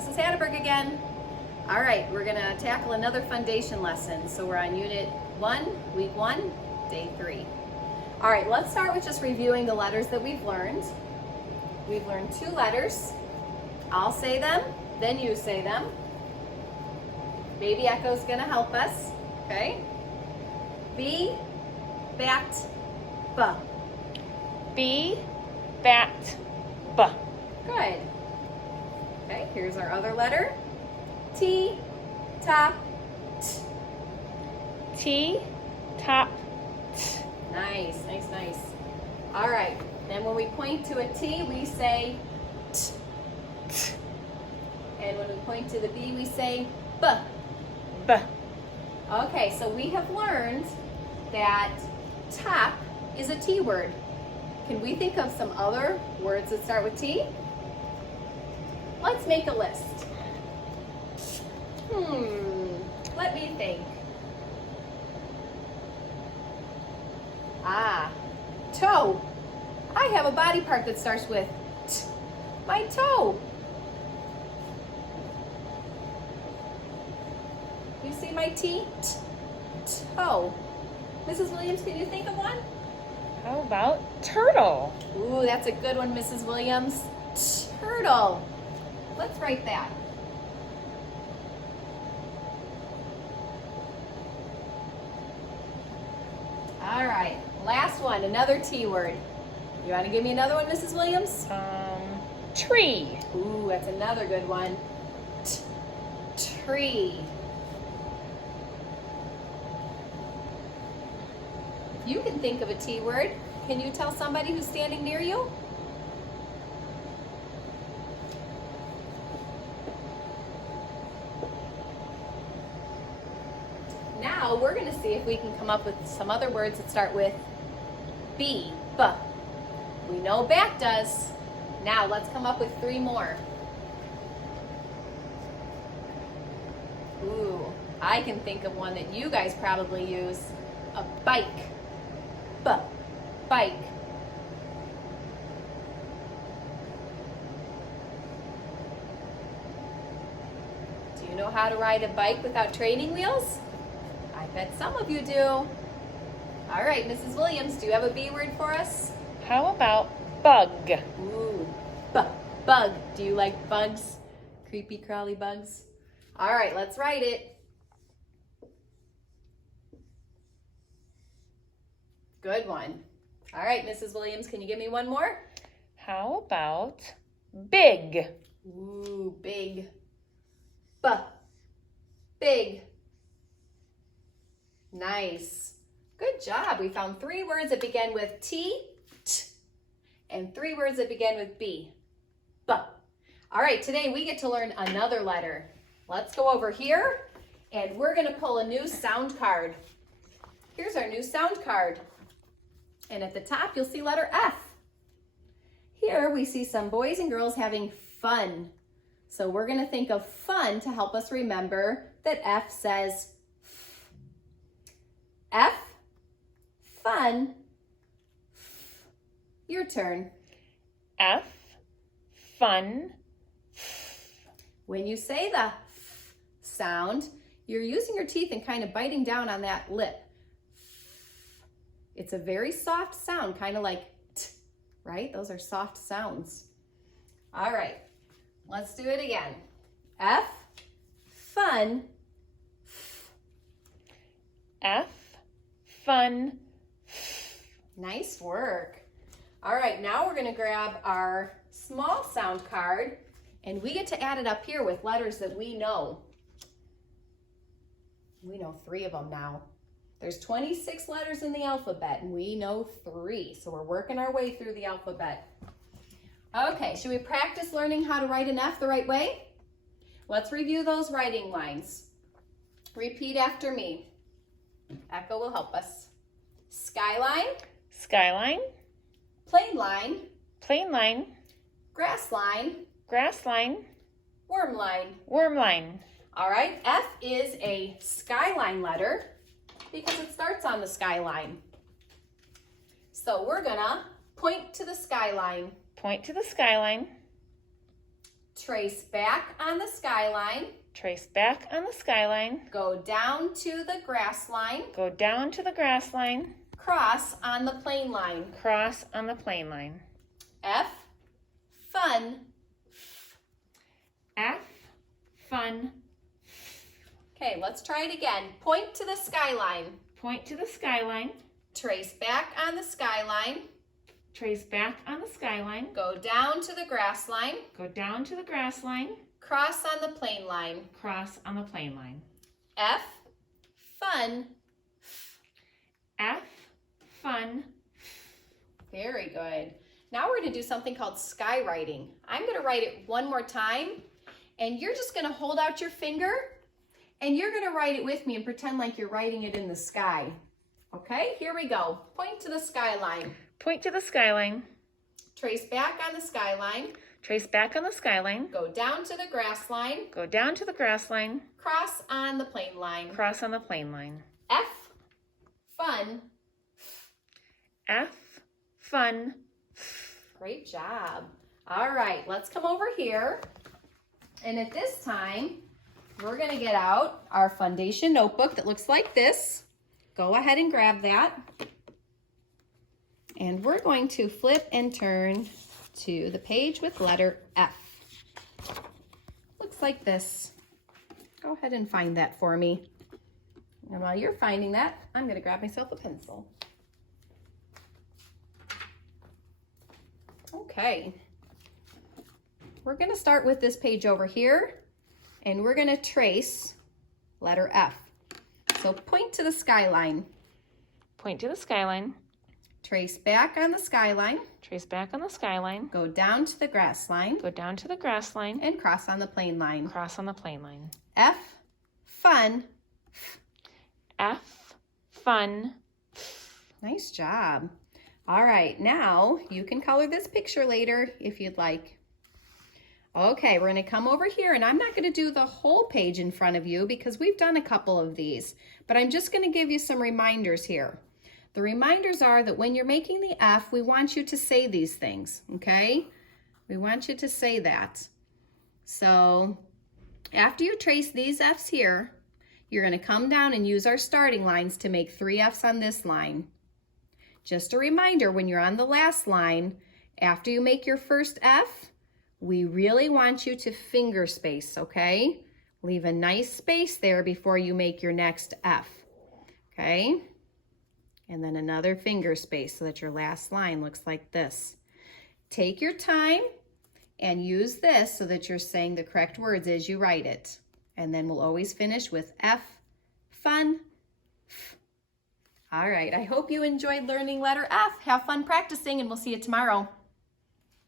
Mrs. Hatterberg again. All right, we're gonna tackle another foundation lesson. So we're on Unit 1, Week 1, Day 3. All right, let's start with just reviewing the letters that we've learned. We've learned 2 letters. I'll say them, then you say them. Baby Echo's gonna help us, okay? B, bat, B. B, bat, B. Good. Okay, here's our other letter. T, top, T. T, top, T. Nice, nice, nice. All right, then when we point to a T, we say T. T. And when we point to the B, we say B. B. Okay, so we have learned that top is a T word. Can we think of some other words that start with T? Let's make a list. Let me think. Toe. I have a body part that starts with T. My toe. You see my T? T. Toe. Mrs. Williams, can you think of one? How about turtle? Ooh, that's a good one, Mrs. Williams. Turtle. Let's write that. All right, last one, another T word. You want to give me another one, Mrs. Williams? Tree. Ooh, that's another good one. Tree. If you can think of a T word, can you tell somebody who's standing near you? Now we're going to see if we can come up with some other words that start with B. B. We know bat does. Now let's come up with 3 more. Ooh, I can think of one that you guys probably use. A bike. B. Bike. Do you know how to ride a bike without training wheels? I bet some of you do. All right, Mrs. Williams, do you have a B word for us? How about bug? Ooh, bug. Do you like bugs? Creepy, crawly bugs? All right, let's write it. Good one. All right, Mrs. Williams, can you give me one more? How about big? Ooh, big. B. Big. Nice. Good job. We found 3 words that begin with T, T, and 3 words that begin with B. B. All right, today we get to learn another letter. Let's go over here, and we're going to pull a new sound card. Here's our new sound card. And at the top, you'll see letter F. Here we see some boys and girls having fun. So we're going to think of fun to help us remember that F says F, fun, F. Your turn. F, fun. When you say the F sound, you're using your teeth and kind of biting down on that lip. It's a very soft sound, kind of like T, right? Those are soft sounds. All right, let's do it again. F, fun, F, fun. Nice work. All right, now we're gonna grab our small sound card and we get to add it up here with letters that we know. We know 3 of them now. There's 26 letters in the alphabet and we know 3, so we're working our way through the alphabet. Okay, should we practice learning how to write an F the right way? Let's review those writing lines. Repeat after me. Echo will help us. Skyline, Skyline, plain line, plain line, grass line, grass line, worm line. worm line. All right, F is a skyline letter because it starts on the skyline. So we're gonna point to the skyline. Point to the skyline. Trace back on the skyline. Trace back on the skyline. Go down to the grass line. Go down to the grass line. Cross on the plane line. Cross on the plane line. F, fun. F, fun. Okay, let's try it again. Point to the skyline. Point to the skyline. Trace back on the skyline. Trace back on the skyline. Go down to the grass line. Go down to the grass line. Cross on the plane line. Cross on the plane line. F, fun. F, fun. Very good. Now we're going to do something called skywriting. I'm going to write it one more time, and you're just going to hold out your finger, and you're going to write it with me and pretend like you're writing it in the sky. Okay, here we go. Point to the skyline. Point to the skyline. Trace back on the skyline. Trace back on the skyline. Go down to the grass line. Go down to the grass line. Cross on the plane line. Cross on the plane line. F, fun. F, fun. Great job. All right, let's come over here. And at this time, we're going to get out our Fundation notebook that looks like this. Go ahead and grab that. And we're going to flip and turn to the page with letter F. Looks like this. Go ahead and find that for me. And while you're finding that, I'm going to grab myself a pencil. Okay. We're going to start with this page over here, and we're going to trace letter F. So point to the skyline. Point to the skyline. Trace back on the skyline. Trace back on the skyline. Go down to the grass line. Go down to the grass line. And cross on the plane line. Cross on the plane line. F, fun. F, fun. Nice job. All right, now you can color this picture later if you'd like. Okay, we're going to come over here, and I'm not going to do the whole page in front of you because we've done a couple of these, but I'm just going to give you some reminders here. The reminders are that when you're making the F, we want you to say these things, okay? We want you to say that. So after you trace these F's here, you're going to come down and use our starting lines to make 3 F's on this line. Just a reminder, when you're on the last line, after you make your first F, we really want you to finger space, okay? Leave a nice space there before you make your next F, okay? And then another finger space so that your last line looks like this. Take your time and use this so that you're saying the correct words as you write it. And then we'll always finish with F, fun, F. All right, I hope you enjoyed learning letter F. Have fun practicing, and we'll see you tomorrow.